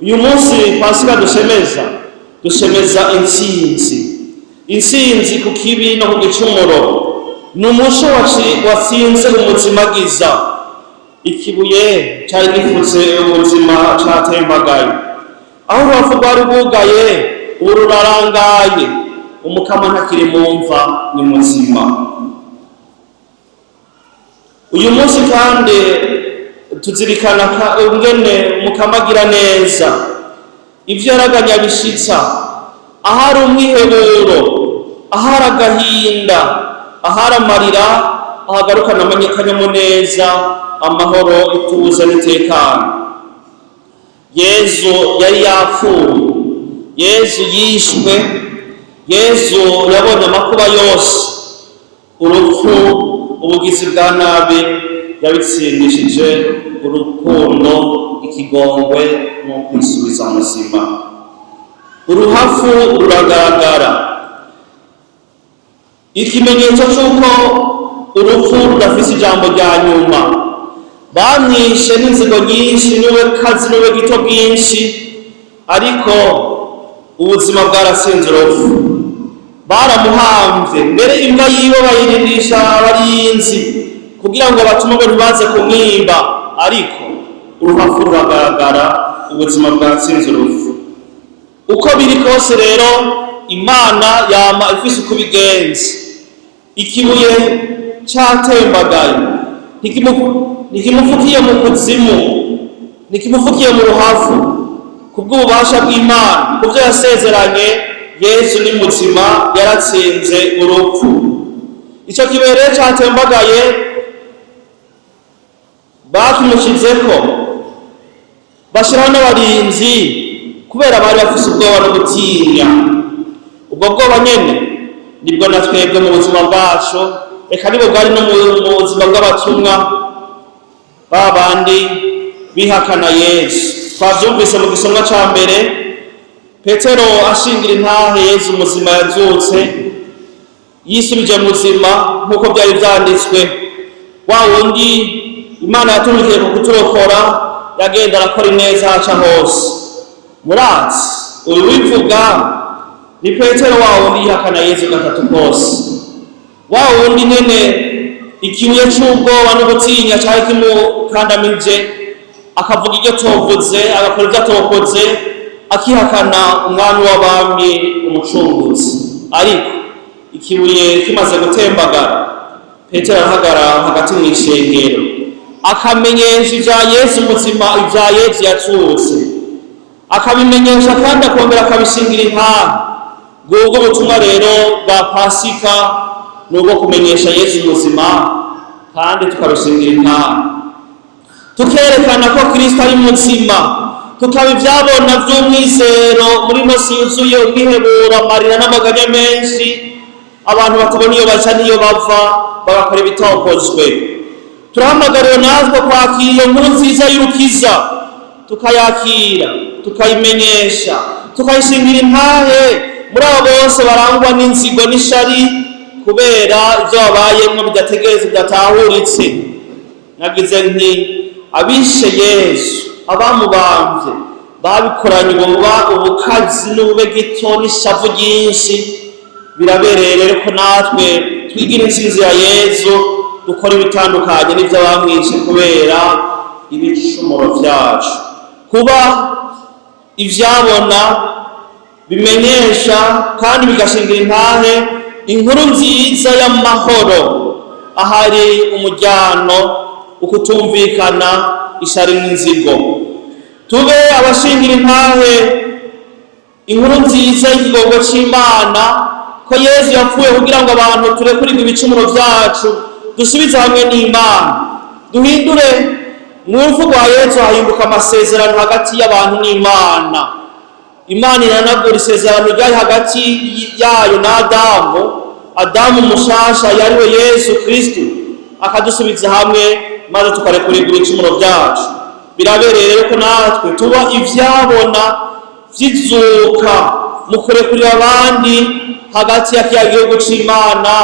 uyu munsi Pasika dushemeza intsinzi ku kibi no ku gicumuro. Ni umusho watsinze umuzimagiza, ikibuye cyari gifutse ubuzima catembagaye. Aho urubavu rwari rwugaye ubu rurarangaye, umukama ntakiri mu mva, ni muzima. Uyu munsi kandi tuzirikana ingene umukama agira neza, ivyo yaraganya bishitsa, ahari umwiheburo, ahari agahinda, ahari amarira, ahagarukana akanyamuneza, amahoro, ituze n'itekano. Yezu yari yapfuye, Yezu yishwe, Yezu yabonye amakuba yose, urupfu, ubugizi bwa nabi yabitsindishije urukundo, ikigongwe no kwisubiza muzima. Uruhafu ruragaragara, ikimenyetso cy'uko urupfu rudafise ijambo rya nyuma. Bamwishe n'inzigo nyinshi, niwe kazi niwe gito bwinshi, ariko ubuzima bwarasinze urupfu. Baramuhamvye, mbere imbwa yiwe bayirindisha abarinzi kugira ngo batume abantu baze kumwiba, ariko uruhafu ruragaragara, ubuzima bwatsinze urupfu. Uko biri kose rero, Imana yama ifise uko ibigenza. Ikibuye catembagaye ntikimufukiye mu kuzimu, ntikimufukiye mu ruhafu. Kubw'ububasha bw'Imana, kubyo yasezeranye, Yesu ni muzima, yaratsinze urupfu. Ico kibuye catembagaye bakimushizeko, bashiraho n'abarinzi kubera bari bafise ubwoba no gutinya. Ubwo bwoba nyene nibwo na twebwe mu buzima bwacu, eka nibwo bwari no mu buzima bw'abatumwa babandi bihakana Yesu. Twavyumvise mu gisomwa ca mbere, Petero ashingira intahe Yesu muzima yazutse, yisubije muzima nk'uko byari vyanditswe. Wa wundi Imana yatumikiye ku kuturokora, yagenda arakora ineza haca hose. Murazi uyu wivuga ni Petero, wa wundi yihakana Yesu gatatu kose, wa wundi nyene ikibuye c'ubwoba no gutinya cari kimukandamije, akavuga iryo tovuze, agakora ibyo atokoze, akihakana umwami w'abami, umucunguzi. Ariko ikibuye kimaze gutembagara, Petero arahagarara hagati mw'ishengero, akamenyesha ivya Yesu muzima, ivya Yesu yazutse, akabimenyesha kandi akongera akabishingira intahe. Ubwo butumwa rero bwa Pasika ni ubwo kumenyesha Yesu muzima kandi tukabishingira intahe, tukerekana ko Kristo ari muzima, tukaba ivyabona vy'umwizero muri no yuzuye ubwihebura, amarira n'amaganya menshi. Abantu batabona iyo baca n'iyo bava, bagakora ibitokozwe. Turahamagariwe natwe kwakira iyo nkuru nziza y'urukiza, tukayakira, tukayimenyesha, tukayishingira intahe muri abo bose barangwa n'inzigo n'ishari kubera ibyo babayemwo bidategereza, bidatahuritse. Nagize nti abishe Yesu, abamubambye, babikoranye ubukazi n'ubube gito n'ishavu ryinshi. Birabereye rero ko natwe twigira intsinzi ya Yesu, dukora ibitandukanye n'ivyo bamwishe kubera ibicumuro vyacu. Kuba ivyabona bimenyesha kandi bigashingira intahe inkuru nziza y'amahoro, ahari umujyano, ukutumvikana, ishari n'inzigo. Tube abashingira intahe inkuru nziza y'ikigongo c'Imana, ko Yesu yapfuye kugira ngo abantu turekurirwe ibicumuro vyacu, dusubize hamwe n'Imana, duhindure mu rupfu rwa Yesu hahinduka amasezerano hagati y'abantu n'Imana. Imana iranagura isezerano ryari hagati yayo na Adamu mushasha yariwe Yesu Kristo, akadusubiza hamwe maze tukarekurirwa ibicumuro vyacu. Birabereye rero ko natwe tuba ivyabona vyizuka mu kurekurira abandi hagati ya kiya gihugu c'Imana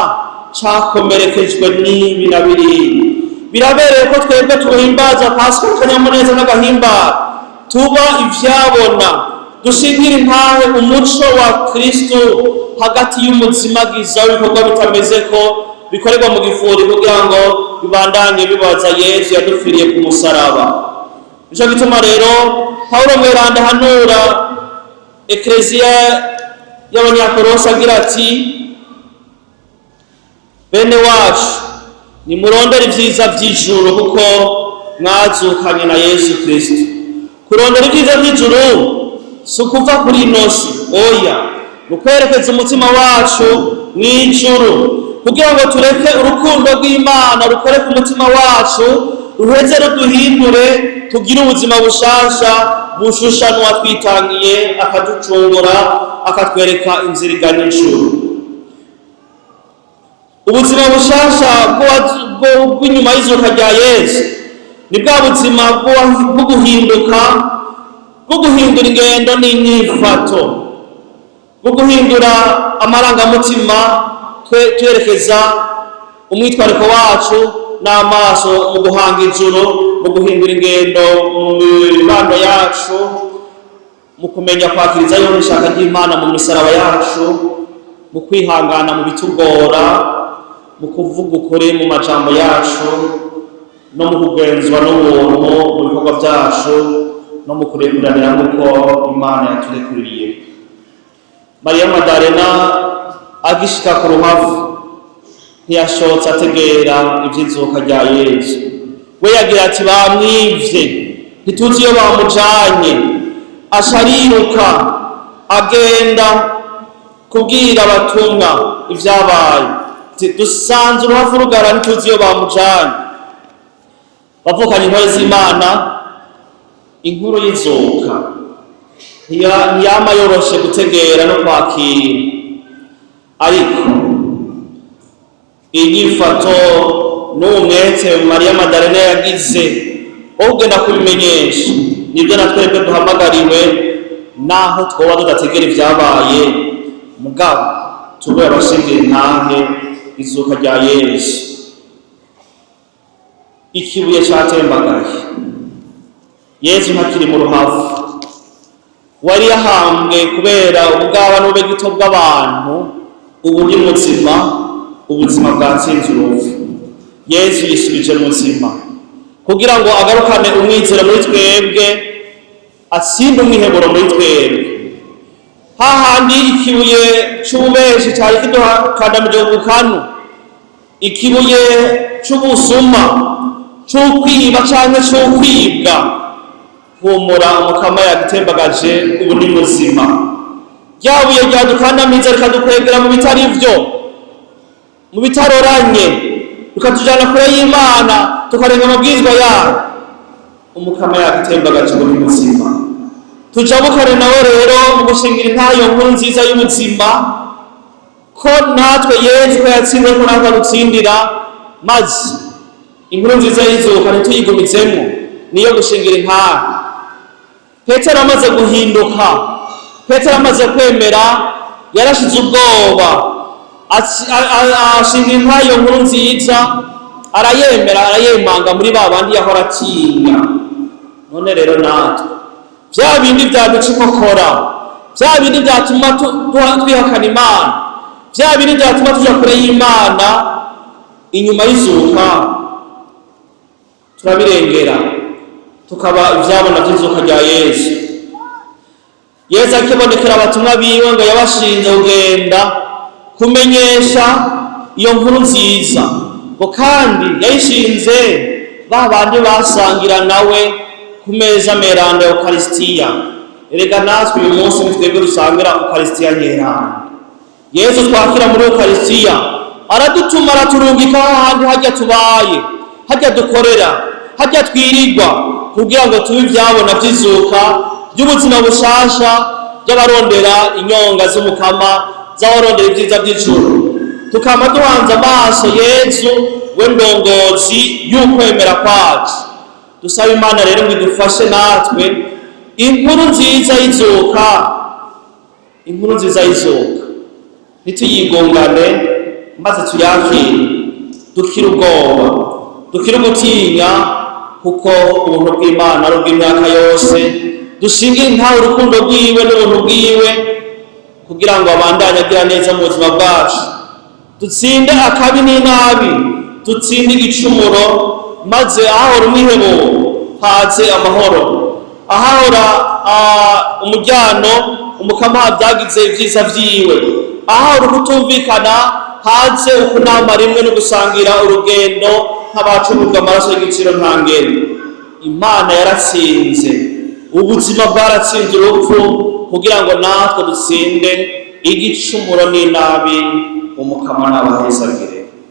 cakomerekejwe n'ibi na biriya. Birabereye ko twebwe tuhimbaza Pasika akanyamuneza n'agahimbara, tuba ivyabona, dushingire intahe umuco wa Kristo hagati y'umuzimagiza w'ibikorwa bitameze ko bikorerwa mu gifuri, kugira ngo bibandanye bibaza Yesu yadupfiriye ku musaraba. Nico gituma rero Paulo mweranda hanura ekleziya y'Abanyakolosi agira ati, bene wacu nimurondere ivyiza vy'ijuru kuko mwazukanye na Yesu Kristo. Kurondera ivyiza vy'ijuru si ukuva kuri ino si, oya, nukwerekeza umutima wacu mw'ijuru kugira ngo tureke urukundo rw'Imana rukore ku mutima wacu, ruheze ruduhindure, tugire ubuzima bushasha bushusha n'uwatwitangiye akaducungura, akatwereka inzira igana ijuru. Ubuzima bushasha bw'inyuma y'izuka rya Yesu ni bwa buzima bwo guhinduka, bwo guhindura ingendo n'inyifato, bwo guhindura amarangamutima, twerekeza umwitwariko wacu n'amaso mu guhanga ijuru, mu guhindura ingendo mu mibano yacu, mu kumenya kwakiriza yo n'ishaka ry'Imana mu misaraba yacu, mu kwihangana mu bitugora, mu kuvuga ukuri mu majambo yacu, no mu kugenzwa n'ubuntu mu bikorwa byacu, no mu kurekuranira nk'uko Imana yaturekuriye. Mariya Madarena agishika ku ruhavu ntiyashotse ategera ivy'izuka rya Yesu. We yagira ati, bamwivye, ntituzi iyo bamujanye. Ashariruka agenda kubwira abatumwa ivyabaye, dusanze uruhavu rugara, ntituzi iyo bamujanye. Bavukanye intore z'Imana, inkuru y'izuka ntiyama yoroshe gutegera no kwakira, ariko inyifato n'umwete Mariya Madarena yagize wo kugenda kubimenyesha nibyo natwebwe duhamagariwe, naho twoba tudategera ivyabaye, mugabo tube abashingira intahe izuka rya Yesu. Ikibuye catembagaye, Yesu ntakiri mu ruhavu, wari yahambwe kubera ubwaba n'ube gito bw'abantu, ubu ni muzima, ubuzima bwatsinze urupfu. Yesu yisubije muzima kugira ngo agarukane umwizero muri twebwe, atsinde umwiheburo muri twebwe. Hahandi ikibuye c'ububeshi cari kidukandamije ubukanu, ikibuye c'ubusuma, c'ukwiba canke c'ukwibwa, humura Umukama yagitembagaje, ubu ni muzima. Rya buye ryadukandamiza rikadukwegera mu bitari vyo, mu bitaroranye, rikatujana kure y'Imana, tukarenga amabwirizwa yayo, Umukama yagitembagaje, ubu ni muzima. Tujabukane nawe rero mu gushingira intayo nkuru nziza y'ubuzima, ko natwe Yesu ko yatsinze, ko natwe adutsindira, maze inkuru nziza y'izuka ntituyigumizemo, niyo gushingira intayo. Petero amaze guhinduka, Petero amaze kwemera, yarashize ubwoba, ashingira intayo nkuru nziza, arayemera, arayemanga muri ba bandi yahora atinya. None rero natwe vya bindi vyaduca inkokora, vya bindi vyatuma twihakana Imana, vya bindi vyatuma tuja kure y'Imana, inyuma y'izuka turabirengera, tukaba ivyabona vy'izuka rya Yesu. Yesu akibonekera abatumwa biwe ngo yabashinze kugenda kumenyesha iyo nkuru nziza, ngo kandi yayishinze ba bandi basangira nawe ku meza meranda ya Ukaristiya. Erega natwe uyu munsi twebwe dusangira Ukaristiya nyeranda. Yesu twakira muri Ukaristiya aradutuma, araturungika ahandi hajya tubaye, hajya dukorera, hajya twirigwa, kugira ngo tube ivyabona vy'izuka by'ubuzima bushasha by'abarondera inyonga z'Umukama, z'abarondera ibyiza by'ijuru. Tukama duhanze amaso Yesu, we ndongozi y'ukwemera kwacu. Dusaba Imana rero ngo idufashe natwe inkuru nziza y'izuka, inkuru nziza y'izuka ntituyigongane, maze tuyakire, dukire ubwoba, dukire gutinya, kuko ubuntu bw'Imana ari ubw'imyaka yose, dushingire ntawe urukundo rwiwe n'ubuntu bwiwe kugira ngo abandanye agira neza mu buzima bwacu, dutsinde akabi n'inabi, dutsinde igicumuro, maze ahahora umwihebo haze amahoro, ahahora umujyano umukama byagize ibyiza vyiwe, ahahora ukutumvikana haze ukunama rimwe no gusangira urugendo nk'abacungurwa amaraso y'igiciro ntangere. Imana yaratsinze, ubuzima bwaratsinze urupfu kugira ngo natwe dutsinde igicumuro n'inabi, umukama n'abahezagire.